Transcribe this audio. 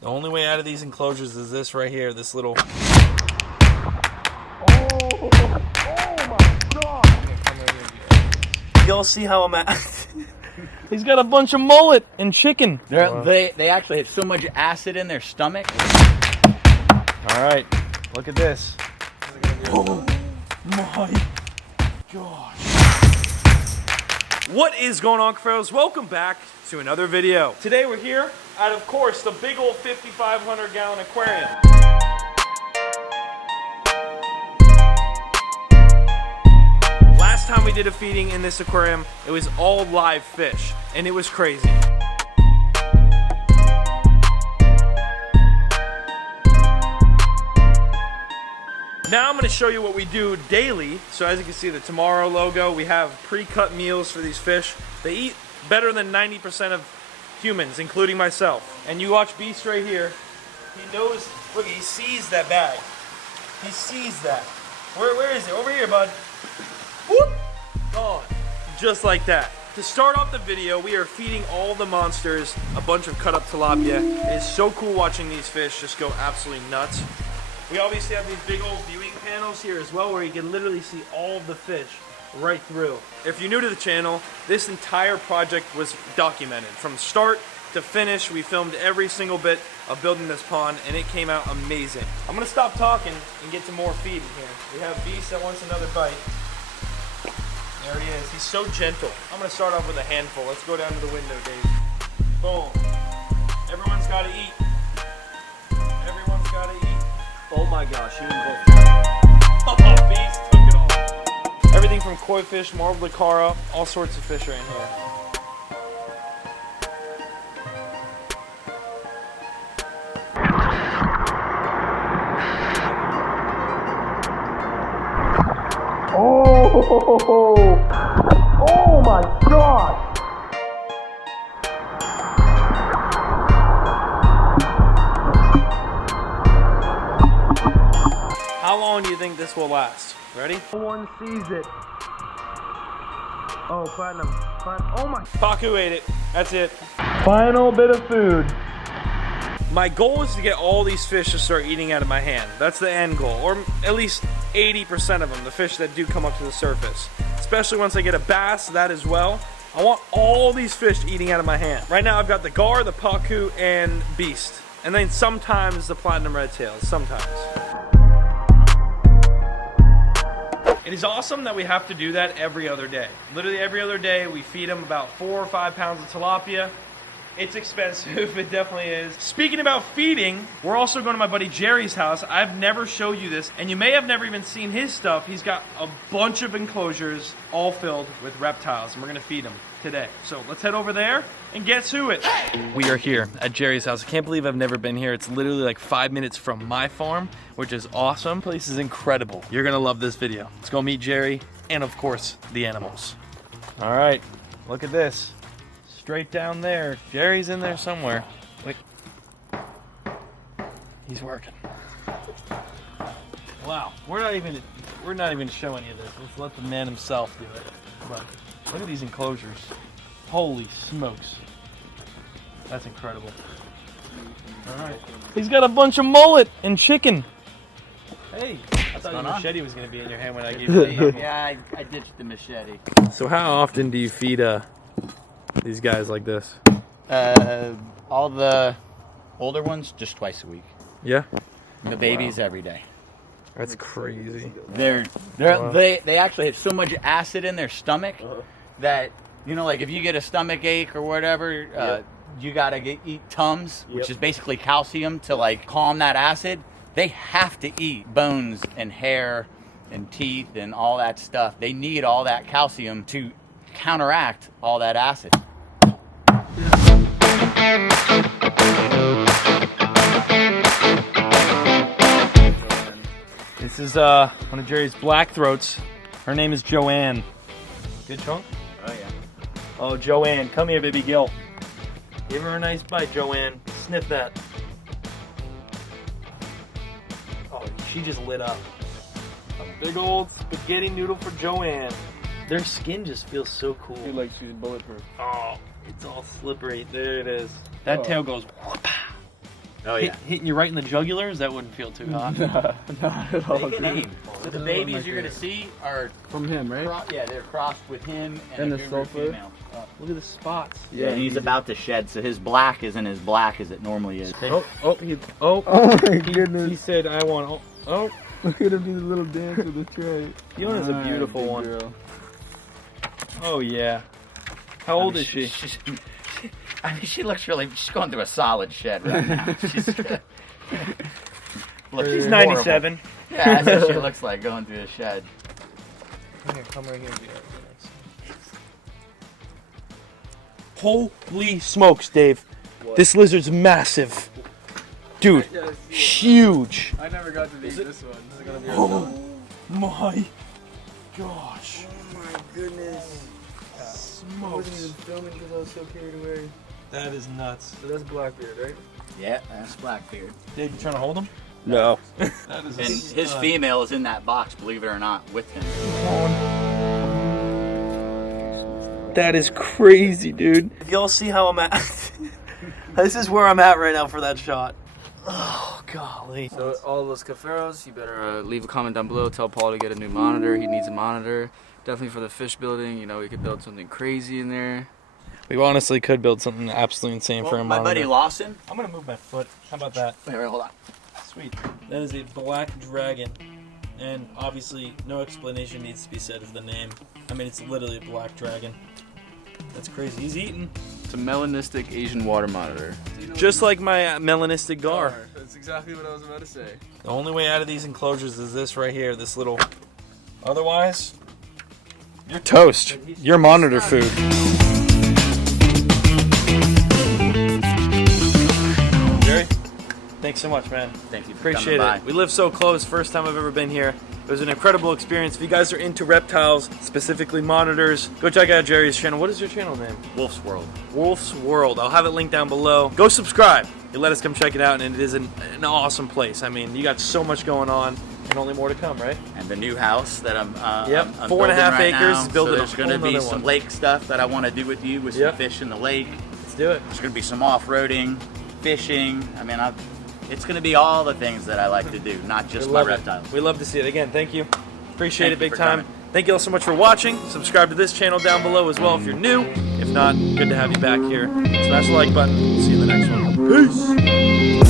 The only way out of these enclosures is this right here, this little... Oh my God! Y'all see how I'm at? He's got a bunch of mullet and chicken. They actually have so much acid in their stomach. All right, look at this. Oh my gosh. What is going on, Cuffaros? Welcome back to another video. Today we're here at, of course, the big old 5,500 gallon aquarium. Last time we did a feeding in this aquarium, it was all live fish, and it was crazy. Now I'm going to show you what we do daily. So as you can see, the Tomorrow logo, we have pre-cut meals for these fish. They eat better than 90% of humans, including myself. And you watch Beast right here. He knows, look, he sees that bag. He sees that. Where is it? Over here, bud. Whoop! Gone. Just like that. To start off the video, we are feeding all the monsters a bunch of cut up tilapia. It is so cool watching these fish just go absolutely nuts. We obviously have these big old viewing panels here as well where you can literally see all of the fish right through. If you're new to the channel, this entire project was documented. From start to finish, we filmed every single bit of building this pond and it came out amazing. I'm gonna stop talking and get to more feeding here. We have Beast that wants another bite. There he is, he's so gentle. I'm gonna start off with a handful. Let's go down to the window, Dave. Boom. Everyone's gotta eat. Everyone's gotta eat. Oh my gosh, you can Oh, Beast took it all. Everything from koi fish, marbled cara, all sorts of fish are in here. Oh my gosh! How long do you think this will last? Ready? No one sees it. Oh, platinum. Oh my. Paku ate it. That's it. Final bit of food. My goal is to get all these fish to start eating out of my hand. That's the end goal. Or at least 80% of them, the fish that do come up to the surface. Especially once I get a bass, that as well. I want all these fish eating out of my hand. Right now I've got the gar, the paku, and Beast. And then sometimes the platinum red tails, sometimes. It is awesome that we have to do that every other day. Literally every other day we feed them about 4 or 5 pounds of tilapia. It's expensive, it definitely is. Speaking about feeding, we're also going to my buddy Jerry's house. I've never showed you this, and you may have never even seen his stuff. He's got a bunch of enclosures all filled with reptiles, and we're gonna feed them today. So let's head over there and get to it. We are here at Jerry's house. I can't believe I've never been here. It's literally like 5 minutes from my farm, which is awesome. Place is incredible. You're gonna love this video. Let's go meet Jerry and of course the animals. All right, look at this. Straight down there. Jerry's in there somewhere. Wait. He's working. Wow. We're not even gonna show any of this. Let's let the man himself do it. But look at these enclosures. Holy smokes. That's incredible. Alright. He's got a bunch of mullet and chicken. Hey. I thought the machete was gonna be in your hand when I gave you the Yeah, I ditched the machete. So how often do you feed these guys like this? All the older ones just twice a week. Yeah? The babies every day. That's crazy. They actually have so much acid in their stomach that, you know, like if you get a stomach ache or whatever, you gotta eat Tums, which is basically calcium to like calm that acid. They have to eat bones and hair and teeth and all that stuff. They need all that calcium to counteract all that acid. This is one of Jerry's black throats. Her name is Joanne. Good chunk? Oh yeah. Oh, Joanne, come here, baby Gil. Give her a nice bite, Joanne. Sniff that. Oh, she just lit up. A big old spaghetti noodle for Joanne. Their skin just feels so cool. I feel like she's bulletproof. Oh, it's all slippery. There it is. That tail goes whoop. Oh yeah. Hitting you right in the jugulars, that wouldn't feel too hot. Not at all. They can aim. So the babies you're gonna see are From him, right? yeah, they're crossed with him And a the cougar sulfur? female. Look at the spots. Yeah, and he's about to shed, so his black isn't as black as it normally is. Oh my Oh my goodness. He said, I want, oh. Look at him do the little dance with the tray. Fiona's a beautiful one. Girl. Oh yeah. How old is she? I mean, she looks really. She's going through a solid shed right now. She's She's 97. Yeah, that's what she looks like going through a shed. Come right here. Holy smokes, Dave. This lizard's massive. Dude, huge. I never got to eat this one. This is gonna be Oh my gosh. Oh my goodness. I Smokes. wasn't even filming because I was so carried away. That is nuts. So that's Blackbeard, right? Yeah, that's Blackbeard. Dave, you trying to hold him? No. That is And his female is in that box, believe it or not, with him. That is crazy, dude. If y'all see how I'm at, this is where I'm at right now for that shot. Oh, golly. So all those Cuffaros, you better leave a comment down below. Tell Paul to get a new monitor. He needs a monitor. Definitely for the fish building. You know, we could build something crazy in there. We honestly could build something absolutely insane for Well, him. my buddy Lawson. I'm gonna move my foot. How about that? Wait, hold on. Sweet. That is a black dragon, and obviously no explanation needs to be said of the name. I mean, it's literally a black dragon. That's crazy. He's eating. It's a melanistic Asian water monitor. Just like my melanistic gar. That's exactly what I was about to say. The only way out of these enclosures is this right here, this little... Otherwise, you're toast. You're monitor food. Jerry, thanks so much, man. Thank you for Appreciate coming it. by. We live so close. First time I've ever been here. It was an incredible experience. If you guys are into reptiles, specifically monitors, go check out Jerry's channel. What is your channel name? Wolf's World. Wolf's World. I'll have it linked down below. Go subscribe. You let us come check it out, and it is an awesome place. I mean, you got so much going on, and only more to come, right? And the new house that I'm Yep, I'm 4.5 building right acres, now. building so a there's going to whole be nother some one. lake stuff that I want to do with you with Yep. some fish in the lake. Let's do it. There's going to be some off-roading, fishing. I mean, it's going to be all the things that I like to do, not just We my love it. reptiles. We love to see it. Again, thank you. Appreciate Thank it you big for time. coming. Thank you all so much for watching. Subscribe to this channel down below as well if you're new. If not, good to have you back here. Smash the like button. See you in the next one. Peace.